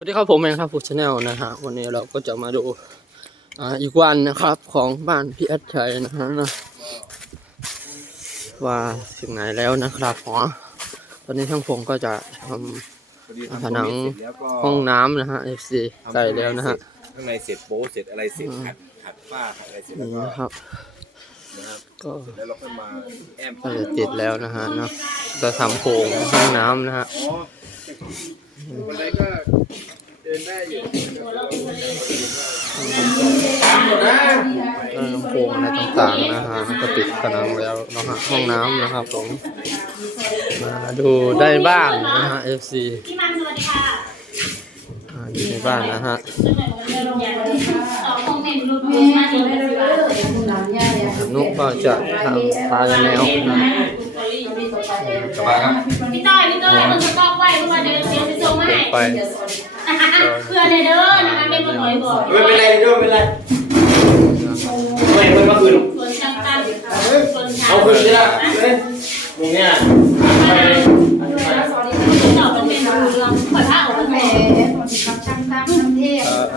สวัสดีครับผมเองครับฟูชแนลนะฮะวันนี้เราก็จะมาดูอ่าอีกวันนะครับของบ้านพี่แอดชัยนะฮะนะว่าถึงไหนแล้วนะครับหมอตอนนี้ช่างพงก็จะทำผนังห้องน้ำนะฮะ FC ใส่แล้วนะฮะข้างในเสร็จโป๊เสร็จอะไรเสร็จขัดขัดฝ้าขัดอะไรเสร็จแล้วนี่ก็นะครับนะครับก็เสร็จแล้วเราค่อยมาแอมก็จะติดแล้วนะฮะเนาะจะทำโครงห้องน้ำนะฮะอ๋อวันไหนก็ เดินได้อยู่ก็ลำโพงอะไรต่างๆนะฮะก็ติดผนังแล้วนะฮะห้องน้ำนะครับผมมาดูได้บ้านนะฮะ FC พี่มันสวัสดีค่ะอ่าอยู่ในบ้านนะฮะสองคอมเมนต์รูปรูปมาดีกันสิว่านุกก็จะทำทากันแนวนะสบายครับพี่ต้อยพี่ต้อยมันสต็อกไว้เมื่อวานเดี๋ยวเดี๋ยวจะส่งมาให้ ไป เพื่อนในเด้อนะคะเป็นคนหอยบอกไม่เป็นไรด้วยไม่เป็นไรไม่ไม่มาคืนส่วนช่างตั้งส่วนช่างเอาคืนสิละเฮ้ยมึงเนี่ยไปเลยต่อเป็นเมนูเรื่องขอท่าออกมาแหมแม่สวัสดีครับช่างตั้งท่านเทพเออเอ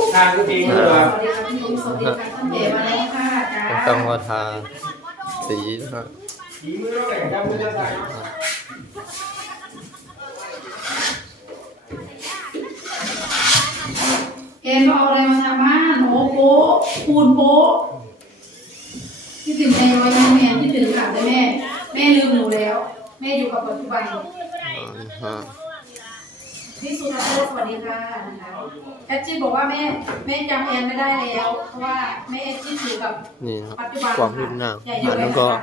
อทางก็จริงเลยว่ะสวัสดีครับพี่สวัสดีครับท่านเทพมาแล้วค่ะจ้าก็ต้องมาทาสีนะฮะฝีมือเราแหล่งจำมือจะใส่ เอ็นเอาอะไรมาทำบ้านโอ้โป๊ะปูนโป๊ะคิดถึงในวัยแม่คิดถึงค่ะแต่แม่ แม่ลืมหนูแล้ว แม่อยู่กับปัจจุบันอ่าฮะพี่สุนันท์สวัสดีค่ะนะคะแอดจิบอกว่าแม่แม่จำแอนไม่ได้แล้วเพราะว่าแม่แอดจิอยู่กับนี่นะครับปัจจุบันความคืบหน้าใหญ่อ่าเลแล้ยวก็ค่ะ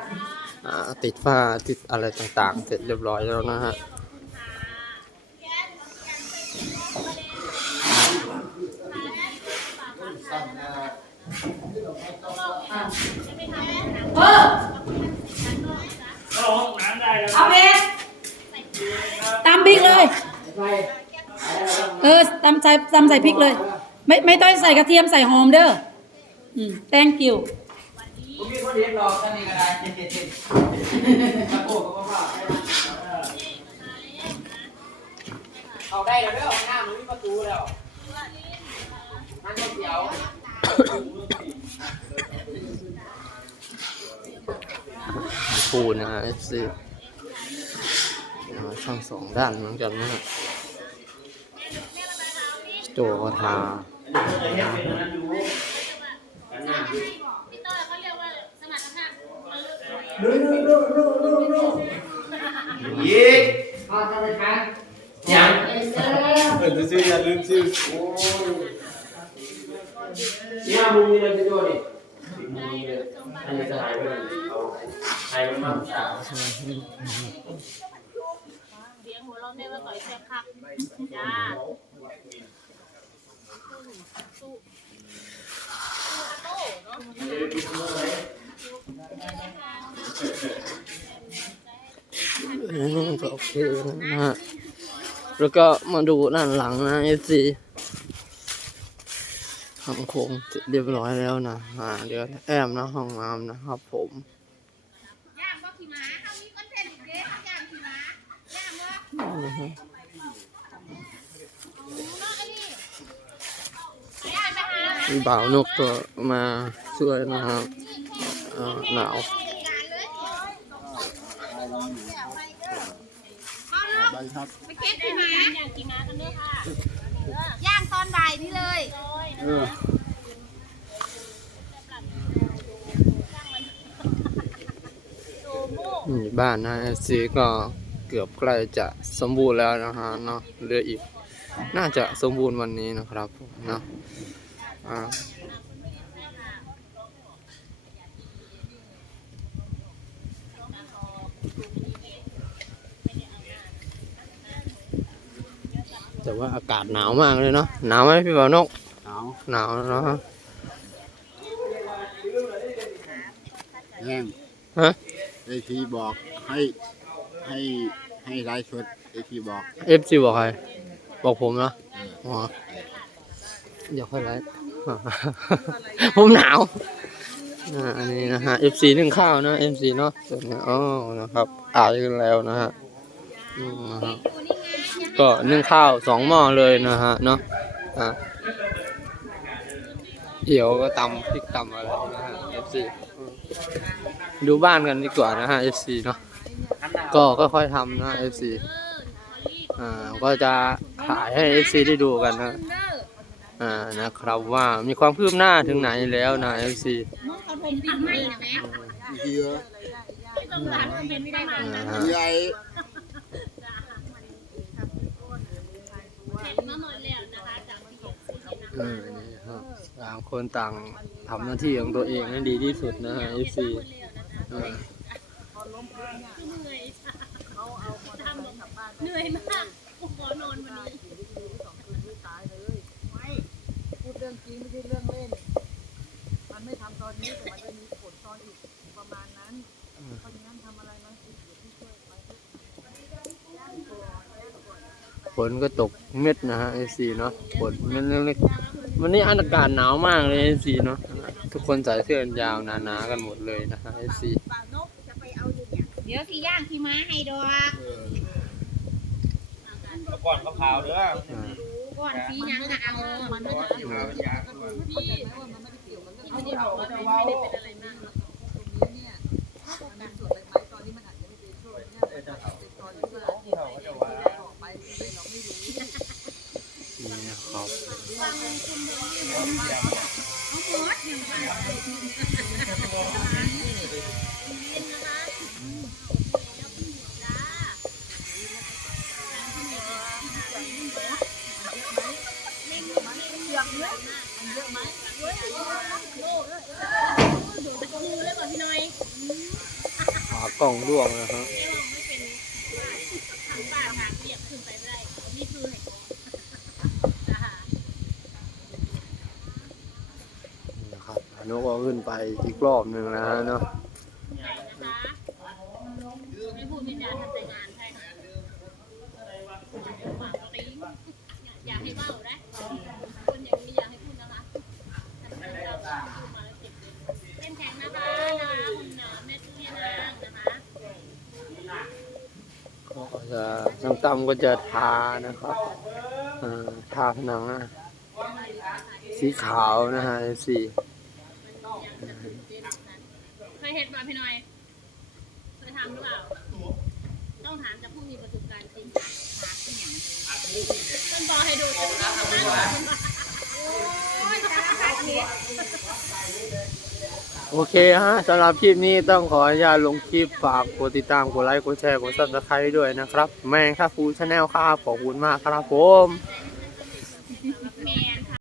อ่าติดฝ้าติดอะไรต่างๆ เสร็จเรียบร้อยแล้วนะฮะ เออเอาเพชรตำพริกเลย เออตำใส่ตำใส่พริกเลย ไม่ไม่ต้องใส่กระเทียมใส่หอมเด้ออืม thank you มีคนเรียกรอท่านนี่ก็ได้เจ็ดเจ็ดเจ็ดตะโกนก็ว่าเอาได้แล้วเด้อหน้ามันมีประตูแล้วนั่นก็เดียว ปูนะฮะ FC อ่าช่างสองด้านเหมือนกันนะฮะโจก็ทาพี่ต้อยเขาเรียกว่าสมรรถภาพยิงพอจะไปทานยังเออเออซื้ออย่าลืมซื้อโอ้ยเนี่ยมึงมีอะไรจะดูดิมึง มีเลยอันนี้จะหายไปเอาหายไปมากสาวเสียงหัวเราะแม่ว่าก่อยแซ่บคักจ้าสู้โต้เนาะก็โอเคนะฮะแล้วก็มาดูด้านหลังนะ FC ทำโครงเสร็จเรียบร้อยแล้วนะอ่าเดี๋ยวแอมนะห้องน้ำนะครับผมย่างก็ขี่ม้าเขามีคอนเทนต์เด้เขาย่างขี่ม้าย่างเนาะนะฮะย่างไปหาพี่บ่าวนกก็มาช่วยนะครับอ่าหนาวไปเก็บขี่ม้าย่างขี่ม้ากันเด้อค่ะย่างตอนบ่ายนี่เลย นี่บ้านนะซีก็เกือบใกล้จะสมบูรณ์แล้วนะฮะเนาะเหลืออีก น่าจะสมบูรณ์วันนี้นะครับเนาะอ่าแต่ว่าอากาศหนาวมากเลยเนาะหนาวไหมพี่บ่าวนก หนาวหนาวเนาะแห้งฮะไอทีบอกให้ให้ให้ไลฟ์สดไอทีบอกเอฟซีบอกใคร บอกผมเนาะอ๋อเดี๋ยวค่อยไลฟ์ผมหนาวอ่าอันนี้นะฮะ FC นึ่งข้าวนะ FC เนาะส่วนนี้อ๋อนะครับอ่านกันแล้วนะฮะอืมนะครับนี่ไงอย่าให้ก็นึ่งข้าวสองหม้อเลยนะฮะเนาะอะ เดี๋ยวก็ตำพริกตำอะไรนะฮะ FC ดูบ้านกันดีกว่านะฮะ FC เนาะก็ค่อยๆทำนะ FC อ่าก็จะถ่ายให้ FC ได้ดูกันนะอ่านะครับว่ามีความคืบหน้าถึงไหนแล้วนะ FC เยอะใหญ่อืม ต่างคนต่างทำหน้าที่ของตัวเองให้ดีที่สุดนะฮะ FC อ่าเหนื่อยมากขอนอนวันนี้พูดเรื่องจริงไม่ใช่เรื่องเล่น มันไม่ทำตอนนี้แต่มันจะมีผลตอนอีกประมาณนั้นเพราะฉะนั้นทำอะไรมันติดอยู่ที่ช่วยไป ฝ นก็ตกเม็ดนะฮะ FC เนาะฝนเม็ดเล็กๆวันนี้อากาศหนาวมากเลย FC เนาะทุกคนใส่เสื้อกันยาวหนาๆกันหมดเลยนะฮะ FC เดี๋ยวที่ย่างที่ม้าให้ดอกก่อนขาวๆเด้ออ่าก่อนสียังก็เอามันไม่ได้ขาวเป็นยาก่อนพี่ไม่ได้บอกว่าไม่ได้เป็นอะไรมากหรอก ตรงนี้เนี่ยมันมีส่วนอะไรไหมตอนนี้มันอาจจะไม่เป็นช่วงเนี่ยมันอาจจะเป็นตอนที่เราที่เราต่อไปเราไม่รู้ นี่นะครับ เอา หางไรขากล่องร่วงนะฮะนี่ นะครับอนุก็ขึ้นไปอีกรอบหนึ่งนะฮะเนาะไม่พูดเป็นการทำรายงานใช่ค่ะฝากติ้งอยากให้เบ้าได้คนอย่างนี้อยากให้พูดนะคะท่านเราอยู่มาเจ็บเลยเป็นแข็งนะคะนะคุณนาแม่ตุ้ยนางนะคะก็จะน้ำตำก็จะทานะครับทาผนังนะสีขาวนะฮะสี เคยเห็นป่ะพี่หน่อย เคยทำหรือเปล่า ต้องถามจากผู้มีประสบการณ์จริงหาที่อย่างต้นบอให้ดูต้นบอโอ้ยสารพัดเห็โอเคฮะสำหรับคลิปนี้ต้องขออนุญาตลงคลิปฝากกดติดตามกดไลค์กดแชร์กดซับสไครต์ด้วยนะครับ แมงค่าฟูชาแนลครับขอบคุณมากครับผม